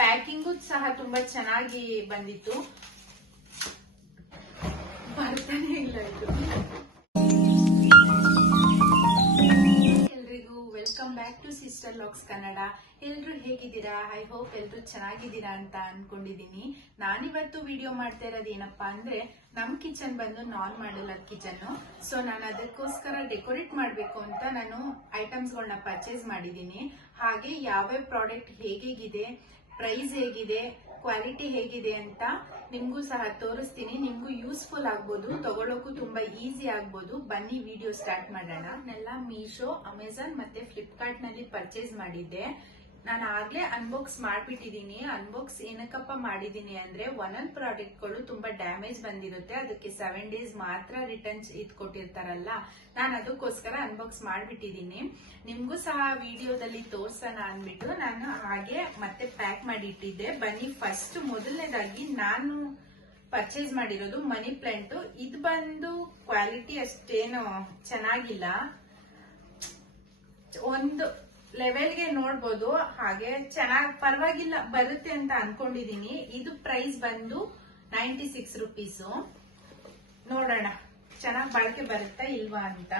Packing ಸಹ ತುಂಬಾ ಚೆನ್ನಾಗಿ ಬಂದಿತ್ತು. ಬರ್ತಾನೆ ಇಲ್ಲ ಇದು. ಎಲ್ರಿಗೂ welcome back to sister locks Kannada. ಎಲ್ರು ಹೇಗಿದ್ದೀರಾ? ಐ ಹೋಪ್ ಎಲ್ರು ಚೆನ್ನಾಗಿದ್ದೀರಾ ಅಂತ ಅನ್ಕೊಂಡಿದೀನಿ. ನಾನಿವತ್ತು ವಿಡಿಯೋ ಮಾಡ್ತಾ ಇರೋದು ಏನಪ್ಪಾ ಅಂದ್ರೆ, ನಮ್ ಕಿಚನ್ ಬಂದು ನಾನ್ ಮಾಡ್ಯುಲರ್ ಕಿಚನ್. ಸೊ ನಾನು ಅದಕ್ಕೋಸ್ಕರ ಡೆಕೋರೇಟ್ ಮಾಡ್ಬೇಕು ಅಂತ ನಾನು ಐಟಮ್ಸ್ ಗಳನ್ನ ಪರ್ಚೇಸ್ ಮಾಡಿದೀನಿ. ಹಾಗೆ ಯಾವ್ಯಾವ ಪ್ರಾಡಕ್ಟ್ ಹೇಗಿದೆ, ಪ್ರೈಸ್ ಹೇಗಿದೆ, ಕ್ವಾಲಿಟಿ ಹೇಗಿದೆ ಅಂತ ನಿಮ್ಗೂ ಸಹ ತೋರಿಸ್ತೀನಿ. ನಿಮ್ಗೂ ಯೂಸ್ಫುಲ್ ಆಗ್ಬೋದು, ತಗೊಳಕ್ಕೂ ತುಂಬಾ ಈಸಿ ಆಗ್ಬೋದು. ಬನ್ನಿ ವಿಡಿಯೋ ಸ್ಟಾರ್ಟ್ ಮಾಡೋಣ. ನೆಲ್ಲ ಮೀಶೋ, ಅಮೆಜಾನ್ ಮತ್ತೆ ಫ್ಲಿಪ್ಕಾರ್ಟ್ ನಲ್ಲಿ ಪರ್ಚೇಸ್ ಮಾಡಿದ್ದೆ. ನಾನು ಆಗ್ಲೇ ಅನ್ಬಾಕ್ಸ್ ಮಾಡ್ಬಿಟ್ಟಿದೀನಿ. ಅನ್ಬಾಕ್ಸ್ ಏನಕ್ಕಪ್ಪ ಮಾಡಿದೀನಿ ಅಂದ್ರೆ, ಒಂದೊಂದ್ ಪ್ರಾಡಕ್ಟ್ ಗಳು ತುಂಬಾ ಡ್ಯಾಮೇಜ್ ಬಂದಿರುತ್ತೆ, ಅದಕ್ಕೆ 7 days ಮಾತ್ರ ರಿಟರ್ನ್ಸ್ ಕೊಟ್ಟಿರ್ತಾರಲ್ಲ, ನಾನು ಅದಕ್ಕೋಸ್ಕರ ಅನ್ಬಾಕ್ಸ್ ಮಾಡ್ಬಿಟ್ಟಿದೀನಿ. ನಿಮ್ಗೂ ಸಹ ವಿಡಿಯೋದಲ್ಲಿ ತೋರ್ಸೋಣ ಅಂದ್ಬಿಟ್ಟು ನಾನು ಹಾಗೆ ಮತ್ತೆ ಪ್ಯಾಕ್ ಮಾಡಿ ಇಟ್ಟಿದ್ದೆ. ಬನ್ನಿ ಫಸ್ಟ್ ಮೊದಲನೇದಾಗಿ ನಾನು ಪರ್ಚೇಸ್ ಮಾಡಿರೋದು ಮನಿ ಪ್ಲಾಂಟ್. ಇದು ಬಂದು ಕ್ವಾಲಿಟಿ ಅಷ್ಟೇನು ಚೆನ್ನಾಗಿಲ್ಲ, ಒಂದು ಲೆವೆಲ್ಗೆ ನೋಡ್ಬೋದು. ಹಾಗೆ ಚೆನ್ನಾಗಿ ಪರವಾಗಿಲ್ಲ ಬರುತ್ತೆ ಅಂತ ಅನ್ಕೊಂಡಿದೀನಿ. ಇದು ಪ್ರೈಸ್ ಬಂದು 96 rupees. ನೋಡೋಣ ಚೆನ್ನಾಗಿ ಬಾಳಿಕೆ ಬರುತ್ತಾ ಇಲ್ವಾ ಅಂತ.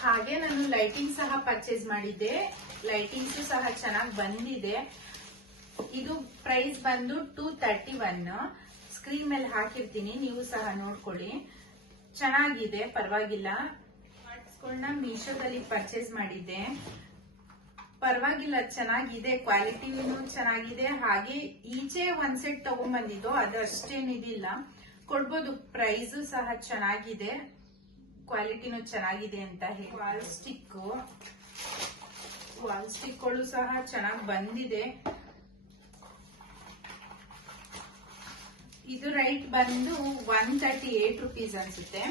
ಹಾಗೆ ನಾನು ಲೈಟಿಂಗ್ ಸಹ ಪರ್ಚೇಸ್ ಮಾಡಿದ್ದೆ. ಲೈಟಿಂಗ್ಸ್ ಸಹ ಚೆನ್ನಾಗಿ ಬಂದಿದೆ. ಇದು ಪ್ರೈಸ್ ಬಂದು 231. ಸ್ಕ್ರೀನ್ ಮೇಲೆ ಹಾಕಿರ್ತೀನಿ, ನೀವು ಸಹ ನೋಡ್ಕೊಳ್ಳಿ. ಚೆನ್ನಾಗಿದೆ, ಪರವಾಗಿಲ್ಲ. ಮೀಶೋದಲ್ಲಿ ಪರ್ಚೇಸ್ ಮಾಡಿದ್ದೆ, ಪರವಾಗಿಲ್ಲ, ಚೆನ್ನಾಗಿದೆ, ಕ್ವಾಲಿಟಿನೂ ಚೆನ್ನಾಗಿದೆ. ಹಾಗೆ ಈಚೆ ಒಂದ್ ಸೆಟ್ ತಗೊಂಡ್ಬಂದಿದ್ದು, ಅದು ಅಷ್ಟೇನಿದಿಲ್ಲ, ಕೊಡ್ಬೋದು. ಪ್ರೈಸ್ ಸಹ ಚೆನ್ನಾಗಿದೆ, ಕ್ವಾಲಿಟಿನೂ ಚೆನ್ನಾಗಿದೆ ಅಂತ ಹೇಳಿ. ವಾಲ್ ಸ್ಟಿಕ್ಗಳು ಸಹ ಚೆನ್ನಾಗಿ ಬಂದಿದೆ. ಇದು ರೈಟ್ ಬಂದು 138 rupees ಅನ್ಸುತ್ತೆ.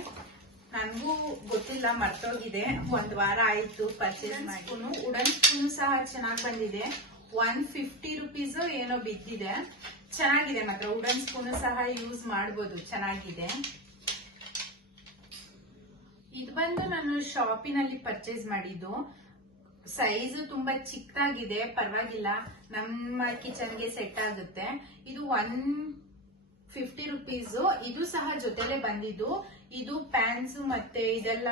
ನನಗೂ ಗೊತ್ತಿಲ್ಲ, ಮರ್ತೋಗಿದೆ, ಒಂದ್ ವಾರ ಆಯ್ತು ಪರ್ಚೇಸ್ ಮಾಡಿ. ವುಡನ್ ಸ್ಪೂನ್ ಸಹ ಚೆನ್ನಾಗಿ ಬಂದಿದೆ. 150 rupees ಏನೋ ಬಿದ್ದಿದೆ. ಚೆನ್ನಾಗಿದೆ ಮಾತ್ರ. ವುಡನ್ ಸ್ಪೂನ್ ಸಹ ಯೂಸ್ ಮಾಡಬಹುದು, ಚೆನ್ನಾಗಿದೆ. ಇದು ಬಂದು ನಾನು ಶಾಪಿನಲ್ಲಿ ಪರ್ಚೇಸ್ ಮಾಡಿದ್ದು. ಸೈಜ್ ತುಂಬಾ ಚಿಕ್ಕದಾಗಿದೆ, ಪರವಾಗಿಲ್ಲ, ನಮ್ಮ ಕಿಚನ್ಗೆ ಸೆಟ್ ಆಗುತ್ತೆ. ಇದು 150 rupees. ಇದು ಸಹ ಜೊತೆಲೆ ಬಂದಿದ್ದು. ಇದು ಪ್ಯಾನ್ಸ್ ಮತ್ತೆ ಇದೆಲ್ಲ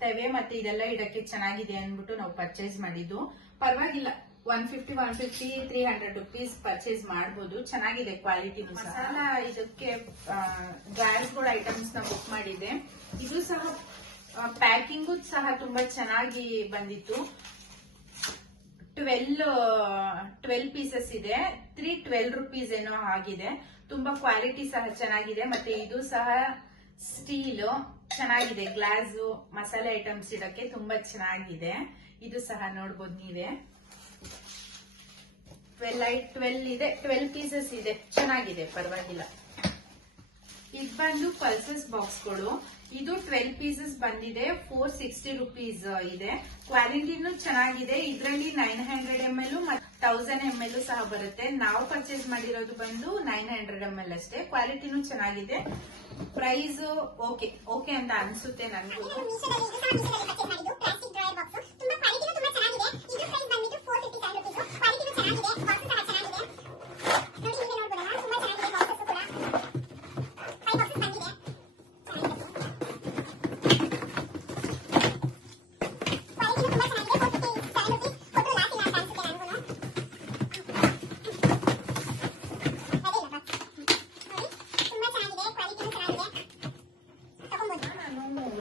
ತವೆ ಮತ್ತೆ ಇದೆಲ್ಲ ಇಡಕ್ಕೆ ಚೆನ್ನಾಗಿದೆ ಅಂದ್ಬಿಟ್ಟು ನಾವು ಪರ್ಚೇಸ್ ಮಾಡಿದ್ದು. ಪರವಾಗಿಲ್ಲ, 150 300 rupees ಪರ್ಚೇಸ್ ಮಾಡಬಹುದು. ಚೆನ್ನಾಗಿದೆ ಕ್ವಾಲಿಟಿ. ಮಸಾಲ ಇದಕ್ಕೆ ಡ್ರೈಸ್ ಗಳು ಐಟಮ್ಸ್ ನ ಬುಕ್ ಮಾಡಿದ್ದೆ. ಇದು ಸಹ ಪ್ಯಾಕಿಂಗು ಸಹ ತುಂಬಾ ಚೆನ್ನಾಗಿ ಬಂದಿತ್ತು. 12 ಪೀಸಸ್ ಇದೆ. 312 rupees ಏನೋ ಆಗಿದೆ. ತುಂಬಾ ಕ್ವಾಲಿಟಿ ಸಹ ಚೆನ್ನಾಗಿದೆ. ಮತ್ತೆ ಇದು ಸಹ ಸ್ಟೀಲ್ ಚೆನ್ನಾಗಿದೆ. ಗ್ಲಾಸ್ ಮಸಾಲೆ ಐಟಮ್ಸ್ ಇಡಕ್ಕೆ ತುಂಬಾ ಚೆನ್ನಾಗಿದೆ. ಇದು ಸಹ ನೋಡ್ಬೋದು ನೀವೇ. 12 ಇದೆ, 12 ಪೀಸಸ್ ಇದೆ, ಚೆನ್ನಾಗಿದೆ, ಪರವಾಗಿಲ್ಲ. ಇದು ಬಂದು ಪಲ್ಸಸ್ ಬಾಕ್ಸ್ಗಳು. ಇದು 12 ಪೀಸಸ್ ಬಂದಿದೆ. 460 rupees ಇದೆ. ಕ್ವಾಲಿಟಿನೂ ಚೆನ್ನಾಗಿದೆ. ಇದರಲ್ಲಿ 900 ml ಮತ್ತು 1000 ml ಸಹ ಬರುತ್ತೆ. ನಾವು ಪರ್ಚೇಸ್ ಮಾಡಿರೋದು ಬಂದು 900 ml ಅಷ್ಟೇ. ಕ್ವಾಲಿಟಿನೂ ಚೆನ್ನಾಗಿದೆ. ಪ್ರೈಸ್ ಓಕೆ ಅಂತ ಅನ್ಸುತ್ತೆ ನನಗೂ.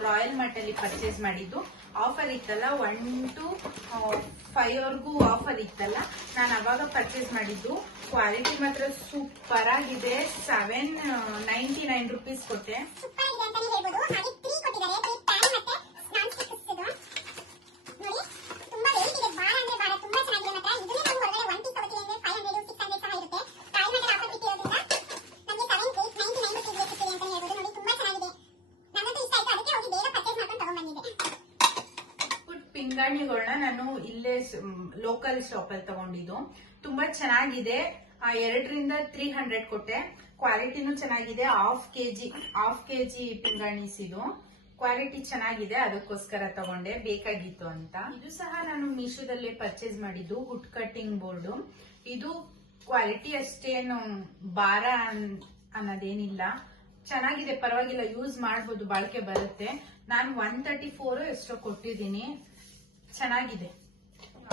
ರಾಯಲ್ ಮಾರ್ಟ್ ಅಲ್ಲಿ ಪರ್ಚೇಸ್ ಮಾಡಿದ್ದು. ಆಫರ್ ಇತ್ತಲ್ಲ, 1 to 5 ವರೆಗೂ ಆಫರ್ ಇತ್ತಲ್ಲ, ನಾನು ಅವಾಗ ಪರ್ಚೇಸ್ ಮಾಡಿದ್ದು. ಕ್ವಾಲಿಟಿ ಮಾತ್ರ ಸೂಪರ್ ಆಗಿದೆ. 799 rupees ಕೊಟ್ಟೆ. ಪಿಂಗಾಣಿಗಳನ್ನ ನಾನು ಇಲ್ಲೇ ಲೋಕಲ್ ಶಾಪ್ ಅಲ್ಲಿ ತಗೊಂಡಿದ್ದು. ತುಂಬಾ ಚೆನ್ನಾಗಿದೆ. 2ರಿಂದ 300 ಕೊಟ್ಟೆ. ಕ್ವಾಲಿಟಿನೂ ಚೆನ್ನಾಗಿದೆ. ಹಾಫ್ ಕೆಜಿ ಪಿಂಗಾಣಿಸ್ ಇದು. ಕ್ವಾಲಿಟಿ ಚೆನ್ನಾಗಿದೆ, ಅದಕ್ಕೋಸ್ಕರ ತಗೊಂಡೆ, ಬೇಕಾಗಿತ್ತು ಅಂತ. ಇದು ಸಹ ನಾನು ಮೀಶೋದಲ್ಲೇ ಪರ್ಚೇಸ್ ಮಾಡಿದ್ದು ವುಡ್ ಕಟ್ಟಿಂಗ್ ಬೋರ್ಡ್. ಇದು ಕ್ವಾಲಿಟಿ ಅಷ್ಟೇನು ಭಾರ ಅನ್ನೋದೇನಿಲ್ಲ, ಚೆನ್ನಾಗಿದೆ, ಪರವಾಗಿಲ್ಲ, ಯೂಸ್ ಮಾಡಬಹುದು, ಬಾಳಿಕೆ ಬರುತ್ತೆ. ನಾನು 134 ಎಷ್ಟೋ ಕೊಟ್ಟಿದ್ದೀನಿ, ಚೆನ್ನಾಗಿದೆ.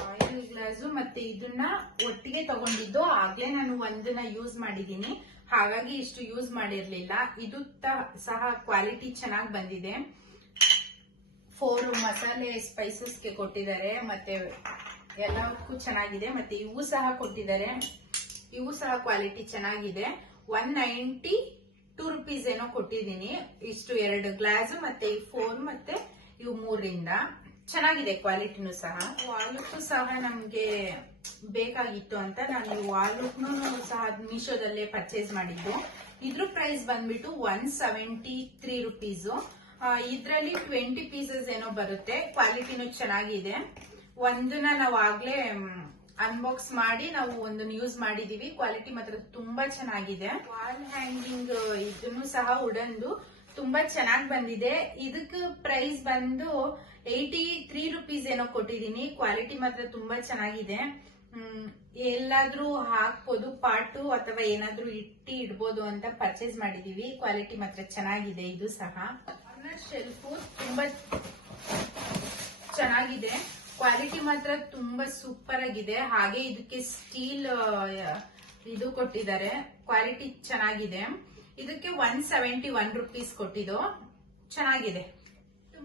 ಆಯಿಲ್ ಗ್ಲಾಸು ಮತ್ತೆ ಇದನ್ನ ಒಟ್ಟಿಗೆ ತಗೊಂಡಿದ್ದು, ಆಗ್ಲೇ ನಾನು ಒಂದನ್ನ ಯೂಸ್ ಮಾಡಿದೀನಿ, ಹಾಗಾಗಿ ಇಷ್ಟು ಯೂಸ್ ಮಾಡಿರ್ಲಿಲ್ಲ. ಇದು ಸಹ ಕ್ವಾಲಿಟಿ ಚೆನ್ನಾಗಿ ಬಂದಿದೆ. 4 ಮಸಾಲೆ ಸ್ಪೈಸಸ್ಗೆ ಕೊಟ್ಟಿದ್ದಾರೆ, ಮತ್ತೆ ಎಲ್ಲಕ್ಕೂ ಚೆನ್ನಾಗಿದೆ. ಮತ್ತೆ ಇವು ಸಹ ಕೊಟ್ಟಿದ್ದಾರೆ, ಇವು ಸಹ ಕ್ವಾಲಿಟಿ ಚೆನ್ನಾಗಿದೆ. 192 ರುಪೀಸ್ ಏನೋ ಕೊಟ್ಟಿದ್ದೀನಿ. ಇಷ್ಟು 2 ಗ್ಲಾಸ್ ಮತ್ತೆ ಈ 4 ಮತ್ತೆ ಇವು 3ರಿಂದ ಚೆನ್ನಾಗಿದೆ, ಕ್ವಾಲಿಟಿನೂ ಸಹ. ವಾಲ್ಗೂ ಸಹ ನಮ್ಗೆ ಬೇಕಾಗಿತ್ತು ಅಂತ ನಾನು ಈ ವಾಲ್ಗೂ ಸಹ ಮೀಶೋದಲ್ಲೇ ಪರ್ಚೇಸ್ ಮಾಡಿದ್ದು. ಇದ್ರ ಪ್ರೈಸ್ ಬಂದ್ಬಿಟ್ಟು 173 ರುಪೀಸ್. ಇದ್ರಲ್ಲಿ 20 ಪೀಸಸ್ ಏನೋ ಬರುತ್ತೆ, ಕ್ವಾಲಿಟಿನೂ ಚೆನ್ನಾಗಿದೆ. ಒಂದನ್ನ ನಾವು ಆಗ್ಲೇ ಅನ್ಬಾಕ್ಸ್ ಮಾಡಿ ನಾವು ಒಂದನ್ನು ಯೂಸ್ ಮಾಡಿದೀವಿ, ಕ್ವಾಲಿಟಿ ಮಾತ್ರ ತುಂಬಾ ಚೆನ್ನಾಗಿದೆ. ವಾಲ್ ಹ್ಯಾಂಗಿಂಗ್ ಇದನ್ನು ಸಹ ವುಡನ್ದು ತುಂಬಾ ಚೆನ್ನಾಗಿ ಬಂದಿದೆ. ಇದಕ್ಕೆ ಪ್ರೈಸ್ ಬಂದು 83 ರುಪೀಸ್ ಏನೋ ಕೊಟ್ಟಿದ್ದೀನಿ, ಕ್ವಾಲಿಟಿ ಮಾತ್ರ ತುಂಬಾ ಚೆನ್ನಾಗಿದೆ. ಎಲ್ಲಾದ್ರೂ ಹಾಕ್ಬೋದು, ಪಾಟು ಅಥವಾ ಏನಾದ್ರೂ ಇಡ್ಬೋದು ಅಂತ ಪರ್ಚೇಸ್ ಮಾಡಿದೀವಿ, ಕ್ವಾಲಿಟಿ ಮಾತ್ರ ಚೆನ್ನಾಗಿದೆ. ಇದು ಸಹ ಶೆಲ್ಫು ತುಂಬಾ ಚೆನ್ನಾಗಿದೆ, ಕ್ವಾಲಿಟಿ ಮಾತ್ರ ತುಂಬಾ ಸೂಪರ್ ಆಗಿದೆ. ಹಾಗೆ ಇದಕ್ಕೆ ಸ್ಟೀಲ್ ಇದು ಕೊಟ್ಟಿದ್ದಾರೆ, ಕ್ವಾಲಿಟಿ ಚೆನ್ನಾಗಿದೆ. ಇದಕ್ಕೆ 171 ರುಪೀಸ್ ಕೊಟ್ಟಿದ್ದು, ಚೆನ್ನಾಗಿದೆ.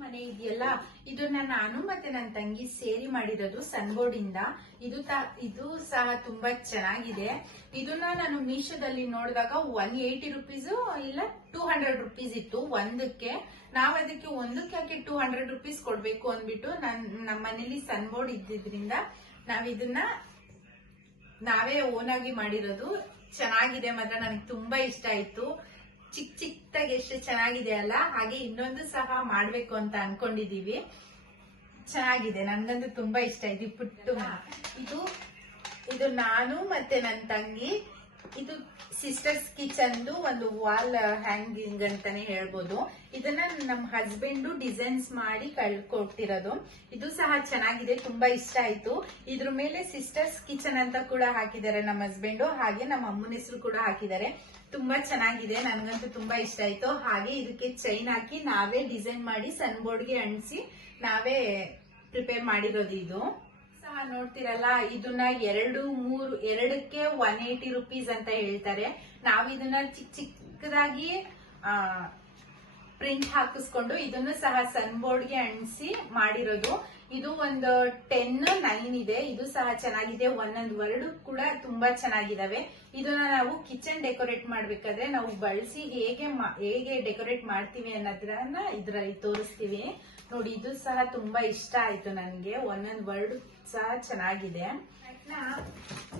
ಮನೆ ಇದೆಯಲ್ಲ, ಇದನ್ನ ನಾನು ಮತ್ತೆ ನನ್ನ ತಂಗಿ ಸೇರಿ ಮಾಡಿರೋದು ಸನ್ಬೋರ್ಡ್ ಇಂದ. ಇದು ಸಹ ತುಂಬಾ ಚೆನ್ನಾಗಿದೆ. ಇದನ್ನ ನಾನು ಮೀಶೋದಲ್ಲಿ ನೋಡಿದಾಗ 180 ರುಪೀಸ್ ಇಲ್ಲ 200 ರುಪೀಸ್ ಇತ್ತು ಒಂದಕ್ಕೆ. ನಾವ್ ಅದಕ್ಕೆ ಒಂದಕ್ಕೆ ಯಾಕೆ 200 ರುಪೀಸ್ ಕೊಡ್ಬೇಕು ಅಂದ್ಬಿಟ್ಟು ನಮ್ಮ ಮನೇಲಿ ಸನ್ಬೋರ್ಡ್ ಇದ್ದಿದ್ರಿಂದ ನಾವ್ ಇದನ್ನ ನಾವೇ ಓನ್ ಆಗಿ ಮಾಡಿರೋದು. ಚೆನ್ನಾಗಿದೆ ಮಾತ್ರ, ನನಗೆ ತುಂಬಾ ಇಷ್ಟ ಆಯ್ತು. ಚಿಕ್ಕದಾಗಿ ಎಷ್ಟು ಚೆನ್ನಾಗಿದೆ ಅಲ್ಲ. ಹಾಗೆ ಇನ್ನೊಂದು ಸಹ ಮಾಡ್ಬೇಕು ಅಂತ ಅನ್ಕೊಂಡಿದೀವಿ, ಚೆನ್ನಾಗಿದೆ, ನನ್ಗಂತೂ ತುಂಬಾ ಇಷ್ಟ ಆಯ್ತು. ಪುಟ್ಟು ಇದು ನಾನು ಮತ್ತೆ ನನ್ನ ತಂಗಿ, ಇದು ಸಿಸ್ಟರ್ಸ್ ಕಿಚನ್ದು ಒಂದು ವಾಲ್ ಹ್ಯಾಂಗಿಂಗ್ ಅಂತಾನೆ ಹೇಳ್ಬೋದು. ಇದನ್ನ ನಮ್ಮ ಹಸ್ಬೆಂಡ್ ಡಿಸೈನ್ಸ್ ಮಾಡಿ ಕೊಟ್ಟಿರೋದು. ಇದು ಸಹ ಚೆನ್ನಾಗಿದೆ, ತುಂಬಾ ಇಷ್ಟ ಆಯ್ತು. ಇದ್ರ ಮೇಲೆ ಸಿಸ್ಟರ್ಸ್ ಕಿಚನ್ ಅಂತ ಕೂಡ ಹಾಕಿದ್ದಾರೆ ನಮ್ಮ ಹಸ್ಬೆಂಡ್, ಹಾಗೆ ನಮ್ಮ ಅಮ್ಮನ ಹೆಸರು ಕೂಡ ಹಾಕಿದ್ದಾರೆ. ತುಂಬಾ ಚೆನ್ನಾಗಿದೆ, ನನ್ಗಂತೂ ತುಂಬಾ ಇಷ್ಟ ಆಯ್ತು. ಹಾಗೆ ಇದಕ್ಕೆ ಚೈನ್ ಹಾಕಿ ನಾವೇ ಡಿಸೈನ್ ಮಾಡಿ ಸನ್ಬೋರ್ಡ್ಗೆ ಅಂಟಿಸಿ ನಾವೇ ಪ್ರಿಪೇರ್ ಮಾಡಿರೋದು. ಇದು ಸಹ ನೋಡ್ತಿರಲ್ಲ, ಇದನ್ನ 2-3 180 ರುಪೀಸ್ ಅಂತ ಹೇಳ್ತಾರೆ. ನಾವು ಇದನ್ನ ಚಿಕ್ಕದಾಗಿ ಪ್ರಿಂಟ್ ಹಾಕಿಸ್ಕೊಂಡು ಇದನ್ನು ಸಹ ಸನ್ಬೋರ್ಡ್ಗೆ ಅಂಟಿಸಿ ಮಾಡಿರೋದು. ಇದು ಒಂದು 10-9 ಇದೆ. ಇದು ಸಹ ಚೆನ್ನಾಗಿದೆ, ಒಂದೊಂದು ವರ್ಡ್ ಕೂಡ ತುಂಬಾ ಚೆನ್ನಾಗಿದಾವೆ. ಇದನ್ನ ನಾವು ಕಿಚನ್ ಡೆಕೋರೇಟ್ ಮಾಡ್ಬೇಕಾದ್ರೆ ನಾವು ಬಳಸಿ ಹೇಗೆ ಡೆಕೋರೇಟ್ ಮಾಡ್ತೀವಿ ಅನ್ನೋದನ್ನ ಇದ್ರಲ್ಲಿ ತೋರಿಸ್ತೀವಿ ನೋಡಿ. ಇದು ಸಹ ತುಂಬಾ ಇಷ್ಟ ಆಯ್ತು ನನಗೆ, ಒಂದೊಂದು ವರ್ಡ್ ಸಹ ಚೆನ್ನಾಗಿದೆ.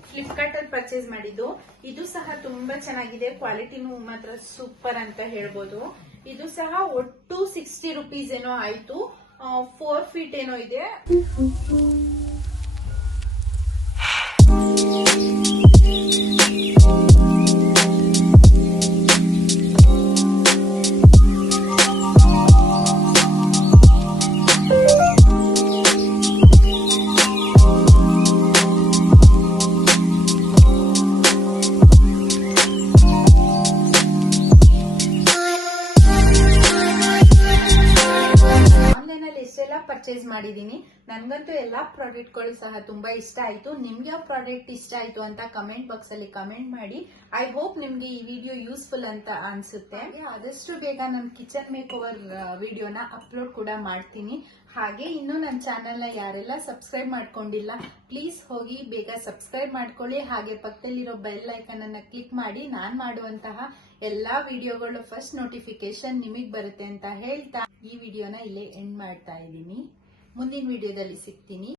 ಫ್ಲಿಪ್ಕಾರ್ಟ್ ಅಲ್ಲಿ ಪರ್ಚೇಸ್ ಮಾಡಿದ್ದು. ಇದು ಸಹ ತುಂಬಾ ಚೆನ್ನಾಗಿದೆ, ಕ್ವಾಲಿಟಿನೂ ಮಾತ್ರ ಸೂಪರ್ ಅಂತ ಹೇಳ್ಬೋದು. ಇದು ಸಹ ಒಟ್ಟು 60 ರುಪೀಸ್ ಏನೋ ಆಯ್ತು. 4 ಫೀಟ್ ಏನೋ ಇದೆ. ಪರ್ಚೇಸ್ ಮಾಡಿದೀನಿ, ನನ್ಗಂತೂ ಎಲ್ಲಾ ಪ್ರಾಡಕ್ಟ್ ಗಳು ಸಹ ತುಂಬಾ ಇಷ್ಟ ಆಯ್ತು. ನಿಮ್ಗೆ ಯಾವ ಪ್ರಾಡಕ್ಟ್ ಇಷ್ಟ ಆಯ್ತು ಅಂತ ಕಮೆಂಟ್ ಬಾಕ್ಸ್ ಅಲ್ಲಿ ಕಮೆಂಟ್ ಮಾಡಿ. ಐ ಹೋಪ್ ನಿಮ್ಗೆ ಈ ವಿಡಿಯೋ ಯೂಸ್ಫುಲ್ ಅಂತ ಅನ್ಸುತ್ತೆ. ಆದಷ್ಟು ಬೇಗ ನನ್ನ ಕಿಚನ್ ಮೇಕ್ ಓವರ್ ವಿಡಿಯೋನ ಅಪ್ಲೋಡ್ ಕೂಡ ಮಾಡ್ತೀನಿ. ಹಾಗೆ ಇನ್ನು ನನ್ನ ಚಾನೆಲ್ ನ ಯಾರೆಲ್ಲ ಸಬ್ಸ್ಕ್ರೈಬ್ ಮಾಡ್ಕೊಂಡಿಲ್ಲ, ಪ್ಲೀಸ್ ಹೋಗಿ ಬೇಗ ಸಬ್ಸ್ಕ್ರೈಬ್ ಮಾಡ್ಕೊಳ್ಳಿ. ಹಾಗೆ ಪಕ್ಕದಲ್ಲಿರೋ ಬೆಲ್ ಐಕನ್ ಅನ್ನ ಕ್ಲಿಕ್ ಮಾಡಿ ನಾನ್ ಮಾಡುವಂತಹ ಎಲ್ಲಾ ವಿಡಿಯೋಗಳು ಫಸ್ಟ್ ನೋಟಿಫಿಕೇಶನ್ ನಿಮಗ್ ಬರುತ್ತೆ ಅಂತ ಹೇಳ್ತಾ ಈ ವಿಡಿಯೋನ ಇಲ್ಲೇ ಎಂಡ್ ಮಾಡ್ತಾ ಇದ್ದೀನಿ. ಮುಂದಿನ ವಿಡಿಯೋದಲ್ಲಿ ಸಿಗ್ತೀನಿ.